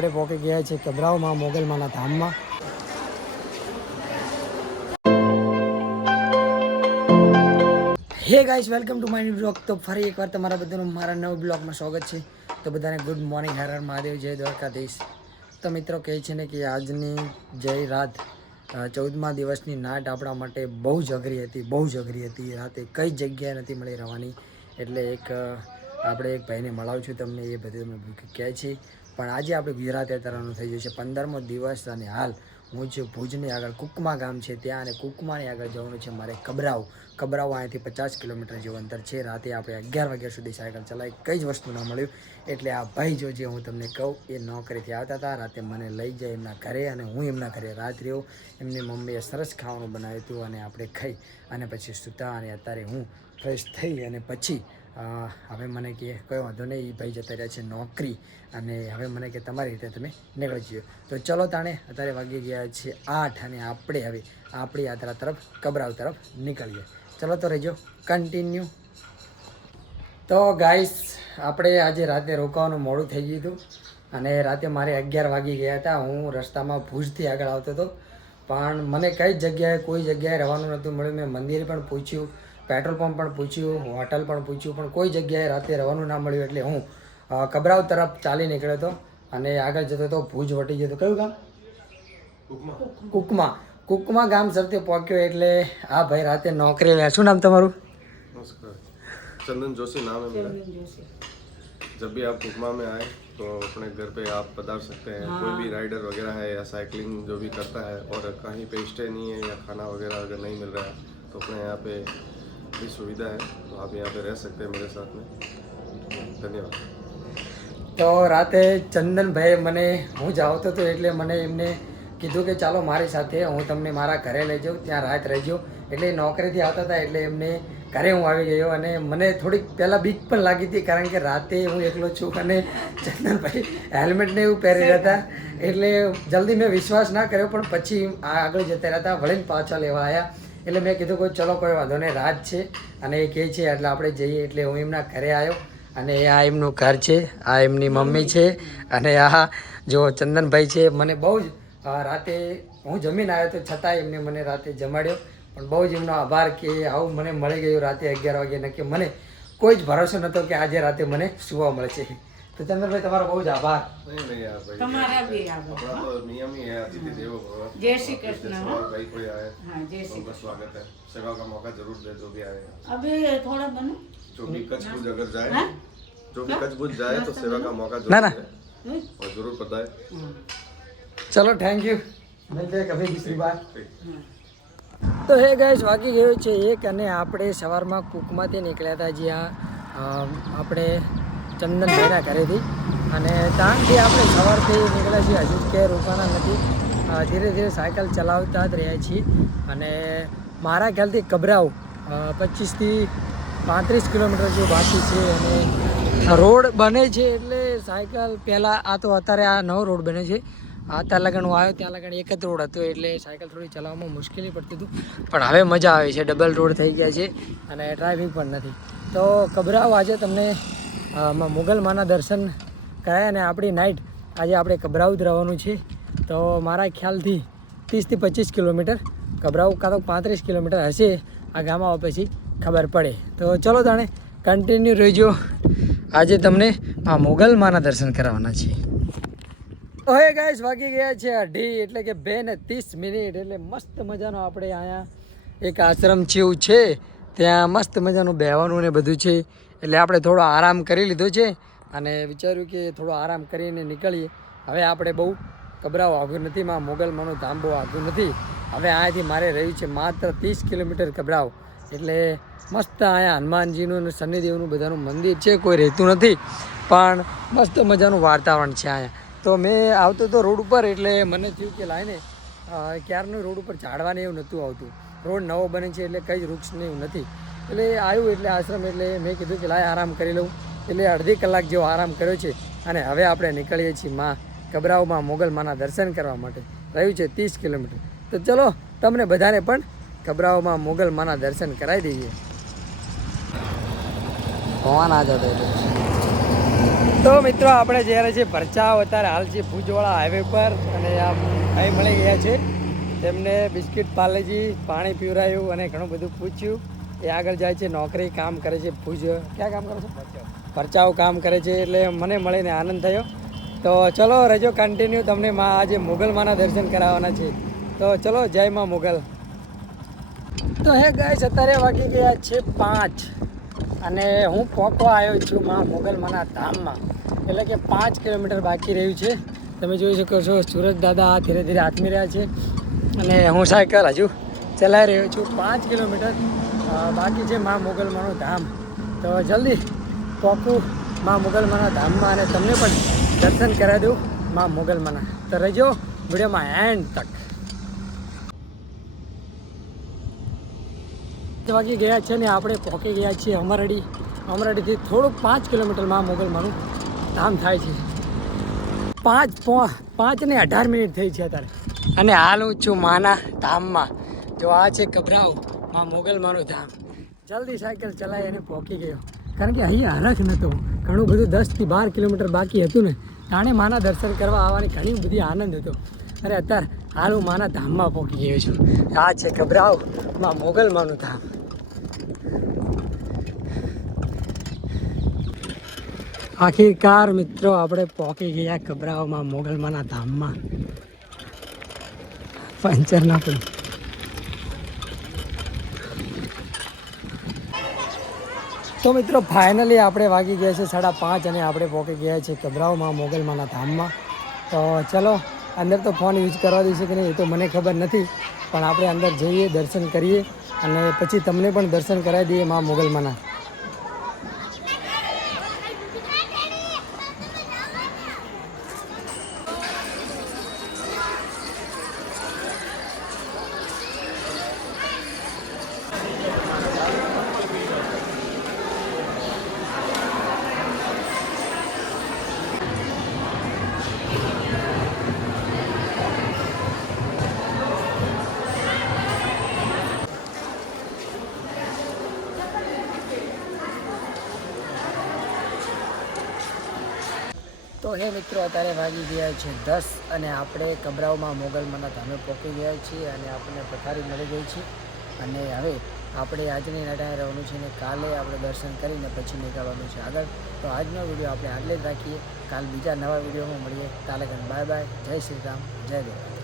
આપણે પહોંચી ગયા છે કબરાવમાં મોગલમાના ધામમાં. Hey guys welcome to my blog તો ફરી એકવાર તમારા બધાનું મારા નવ બ્લોગમાં સ્વાગત છે. તો બધાને ગુડ મોર્નિંગ હર મહાદેવ, જય દ્વારકાધીશ. તો મિત્રો, કહે છે ને કે આજની જય રાત ચૌદમા દિવસની નાટ આપણા માટે બહુ જ અઘરી હતી, બહુ જ અઘરી હતી. રાતે કઈ જગ્યાએ નથી મળી રહેવાની. એટલે એક આપણે એક ભાઈને મળાવું છું તમને, એ બધું તમને કહે છે. પણ આજે આપણે ગુજરાત યાત્રાનું થઈ છે. પંદરમો દિવસ અને હાલ હું છું ભુજની આગળ કુકમા ગામ છે. ત્યાં અને કુકમાની આગળ જવાનું છે મારે કબરાવ કબરાવ અહીંયાથી પચાસ કિલોમીટર જેવું અંતર છે. રાતે આપણે અગિયાર વાગ્યા સુધી સાયકલ ચલાવી કઈ જ વસ્તુ ન મળ્યું. એટલે આ ભાઈ જો જે હું તમને કહું, એ નોકરીથી આવતા હતા. રાતે મને લઈ જાય એમના ઘરે અને હું એમના ઘરે રાત રહ્યો. એમની મમ્મીએ સરસ ખાવાનું બનાવ્યું હતું અને આપણે ખાઈ અને પછી સૂતા અને અત્યારે હું ફ્રેશ થઈ અને પછી હવે મને કહે કયો વાંધો નહીં એ ભાઈ જતા રહ્યા છે નોકરી અને હવે મને કે તમારી રીતે તમે નીકળી જજો તો ચલો તાણે, અત્યારે વાગી ગયા છે આઠ અને આપણે હવે આપણી યાત્રા તરફ કબરાવ તરફ નીકળીએ. ચલો તો રહેજો કન્ટિન્યુ તો ગાઈસ આપણે આજે રાતે રોકાવાનું મોડું થઈ ગયું હતું અને રાતે મારે અગિયાર વાગી ગયા હતા. હું રસ્તામાં ભુજથી આગળ આવતો હતો. પણ મને કઈ જગ્યાએ, કોઈ જગ્યાએ રહેવાનું નહોતું. મળ્યું, મેં મંદિરે પણ પૂછ્યું. પેટ્રોલ પંપ પણ પૂછ્યું હોટલ પણ પૂછ્યું પણ કોઈ જગ્યાએ રાતે રહેવાનું ના મળ્યું એટલે હું અ, કબરાવ તરફ ચાલી નીકળ્યો હતો અને આગળ જતો હતો ભુજ વટી જતો કયું ગામ કુકમા કુકમા ગામ સરતે પહોંચ્યો એટલે આ ભાઈ રાતે નોકરી લે શું નામ તમારું नमस्कार चंदन जोशी नाम है मेरा जब भी आप कुकमा में आए तो अपने घर पे आप पधार सकते हैं कोई भी राइडर वगैरह है या साइकिलिंग जो भी करता है और कहीं पे स्टे नहीं है या खाना वगैरह अगर नहीं मिल रहा है तो अपने यहाँ पे भी सुविधा है तो आप यहाँ पे रह सकते हैं मेरे साथ में धन्यवाद તો રાતે ચંદનભાઈ મને હું જ આવતો હતો એટલે મને એમને કીધું કે ચાલો મારી સાથે હું તમને મારા ઘરે લઈ જાઉં ત્યાં રાત રહેજો એટલે એ નોકરીથી આવતા હતા એટલે એમને ઘરે હું આવી ગયો અને મને થોડીક પહેલાં બીક પણ લાગી હતી કારણ કે રાતે હું એકલો છું અને ચંદનભાઈ હેલ્મેટને એવું પહેરી રહ્યા હતા એટલે જલ્દી મેં વિશ્વાસ ના કર્યો પણ પછી આ આગળ જતા રહ્યા હતા વળીને પાછા લેવા આવ્યા એટલે મેં કીધું કોઈ, ચલો, કોઈ વાંધો નહીં, રાત છે. અને એ કહે છે, એટલે આપણે જઈએ. એટલે હું એમના ઘરે આવ્યો અને આ એમનું ઘર છે, આ એમની મમ્મી છે અને આ જો ચંદનભાઈ છે. મને બહુ જ રાતે હું જમીન આવ્યો તો છતાં એમને મને રાતે જમાડ્યો. પણ બહુ જ એમનો આભાર કે આવું મને મળી ગયું રાતે અગિયાર વાગે નક્કી મને કોઈ જ ભરોસો નહોતો કે આજે રાતે મને સુવા મળશે. તો ચંદનભાઈ તમારો બહુ જ આભાર नहीं नहीं यार भाई તમારા બી આવો अपना तो नियम ही है अतिथि देवो भव जय श्री कृष्ण जैसे और भाई कोई आए हाँ जय श्री उनका स्वागत है सेवा का मौका जरूर दे जो भी आए अभी थोड़ा बनो जो भी कच्छ भुज अगर जाए हाँ? जो भी कच्छ भुज जाए तो सेवा का मौका ना, जरूर ना। दे हम्म? और जरूर बताए हाँ, ચલો થેન્ક યુ મિલતે કભી દૂસરી બાર ठीक हाँ। તો હે ગાઈસ વાગી ગયું છે એક અને આપણે સવારમાં કુકમાંથી નીકળ્યા હતા જ્યાં અ, આપણે ચંદનભાઈના ઘરેથી. અને ત્યાંથી આપણે સવારથી નીકળ્યા છીએ, હજુ કે રોકાણા નથી. ધીરે ધીરે સાયકલ ચલાવતા જ રહ્યા છીએ. અને મારા ખ્યાલથી કબરાવ પચીસથી પાંત્રીસ કિલોમીટર જે બાકી છે. અને રોડ બને છે એટલે સાયકલ પહેલાં, આ તો અત્યારે આ નવો રોડ બને છે. આ ત્યાં લગન હું આવ્યો, ત્યાં લગન એક જ રોડ હતો એટલે સાયકલ થોડી ચલાવવામાં મુશ્કેલી પડતી હતું. પણ હવે મજા આવે છે, ડબલ રોડ થઈ ગયા છે અને ટ્રાફિક પણ નથી. તો કબરાવ આજે તમને માં મુગલમાના દર્શન કરાયા અને આપણી નાઇટ આજે આપણે કબરાઉદ રહેવાનું છે. તો મારા ખ્યાલથી ત્રીસથી પચીસ કિલોમીટર કબરાઉ કાં તો પાંત્રીસ કિલોમીટર હશે, આ ગામ આવ્યા પછી ખબર પડે. તો ચલો તાણે કન્ટિન્યુ રહેજો. આજે તમને આ મુગલમાના દર્શન કરાવવાના છે. તો હે ગાઈસ વાગી ગયા છે અઢી, એટલે કે બે ને ત્રીસ મિનિટ, એટલે મસ્ત મજાનો આપણે અહીંયા એક આશ્રમ જેવું છે. ત્યાં મસ્ત મજાનું બેહવાનું ને બધું છે. એટલે આપણે થોડો આરામ કરી લીધો છે અને વિચાર્યું કે થોડો આરામ કરીને નીકળીએ. હવે આપણે બહુ ગભરાવ આવ્યું નથી, માં મોગલમાંનું ધામ બહુ આવ્યું નથી. હવે અહીંયાથી મારે રહ્યું છે માત્ર ત્રીસ કિલોમીટર ગભરાવ. એટલે મસ્ત અહીંયા હનુમાનજીનું અને શનિદેવનું બધાનું મંદિર છે, કોઈ રહેતું નથી. પણ મસ્ત મજાનું વાતાવરણ છે અહીંયા. તો મેં આવતો તો રોડ ઉપર, એટલે મને થયું કે લાઈને ક્યારનું રોડ ઉપર ઝાડવાને એવું નહોતું આવતું. રોડ નવો બને છે એટલે કંઈ જ વૃક્ષ નહીં, નથી. એટલે આવ્યું એટલે આશ્રમ એટલે મેં કીધું કે લાય આરામ કરી લઉં. એટલે અડધી કલાક જેવો આરામ કર્યો છે અને હવે આપણે નીકળીએ છીએ માં કબરાવમાં મોગલમાના દર્શન કરવા માટે. રહ્યું છે ત્રીસ કિલોમીટર. તો ચલો, તમને બધાને પણ કબરાવમાં મોગલમાના દર્શન કરાવી દઈએ. ભવાન આ જતો તો મિત્રો, આપણે જ્યારે છે ભરચાવ, અત્યારે હાલ છે ભુજવાળા હાઈવે પર અને આ ભાઈ મળી ગયા છે. તેમને બિસ્કિટ પાર્લેજી પાણી પીવરાયું અને ઘણું બધું પૂછ્યું. એ આગળ જાય છે, નોકરી કામ કરે છે, ભુજ. ક્યાં કામ કરે છે? ખર્ચાઓ કામ કરે છે, એટલે મને મળીને આનંદ થયો. તો ચલો, રજો કન્ટિન્યુ તમને માં આજે મુગલમાના દર્શન કરાવવાના છે. તો ચલો, જય માં મુગલ. તો હે ગાઈસ અત્યારે વાગી ગયા છે પાંચ. અને હું પહોંચવા આવ્યો છું માં મોગલમાના ધામમાં. એટલે કે પાંચ કિલોમીટર બાકી રહ્યું છે. તમે જોઈ શકો છો સુરજ દાદા ધીરે ધીરે આથમી રહ્યા છે. અને હું સાયકલ હજુ ચલાવી રહ્યો છું. પાંચ કિલોમીટર બાકી છે મા મોગલમાનું ધામ. તો જલ્દી પહોંચું મા મોગલમાના ધામમાં અને તમને પણ દર્શન કરાવી દઉં મા મોગલમાના. તો રહેજો વિડીયોમાં એન્ડ તક. વાગી ગયા છે ને આપણે પોકી ગયા છીએ અમરડી. અમરડીથી થોડુંક પાંચ કિલોમીટરમાં મોગલમાનું ધામ થાય છે. પાંચ પાંચ ને અઢાર મિનિટ થઈ છે અત્યારે. અને હાલ હું છું માના ધામમાં. જો આ છે ગભરાવ, માં મોગલમાનું ધામ. જલ્દી સાયકલ ચલાવી અને પહોંચી ગયો. કારણ કે અહીંયા હરખ નહોતો ઘણું બધું દસથી બાર કિલોમીટર બાકી હતું ને. તાણે માના દર્શન કરવા આવવાની ઘણી બધી આનંદ હતો. અરે અત્યારે હાલ હું માના ધામમાં પહોંચી ગયો છું. આ છે ગભરાવ, માં મોગલમાનું ધામ. આખિરકાર મિત્રો, આપણે પહોંચી ગયા ગભરાવમાં મોગલમાના ધામમાં. પંચર ના પણ તો મિત્રો ફાઇનલી આપણે વાગી ગયા છે સાડા પાંચ અને આપણે પહોંચી ગયા છે ગભરાવમાં મોગલમાના ધામમાં. તો ચલો, અંદર તો ફોન યુઝ કરવા દેશે કે નહીં એ તો મને ખબર નથી, પણ આપણે અંદર જઈએ, દર્શન કરીએ અને પછી તમને પણ દર્શન કરાવી દઈએ મા મોગલમાના. તો હે મિત્રો અત્યારે વાગી ગયા છે દસ અને આપણે કબરાઓમાં મોગલમાંના ધામે પહોંચી ગયા છીએ અને આપણને પથારી મળી ગઈ છે. અને હવે આપણે આજની નડાએ રહેવાનું છે અને કાલે આપણે દર્શન કરીને પછી નીકળવાનું છે આગળ. તો આજનો વીડિયો આપણે આટલે જ રાખીએ. કાલ બીજા નવા વિડીયોમાં મળીએ. કાલે બાય બાય. જય શ્રી રામ. જય દેવ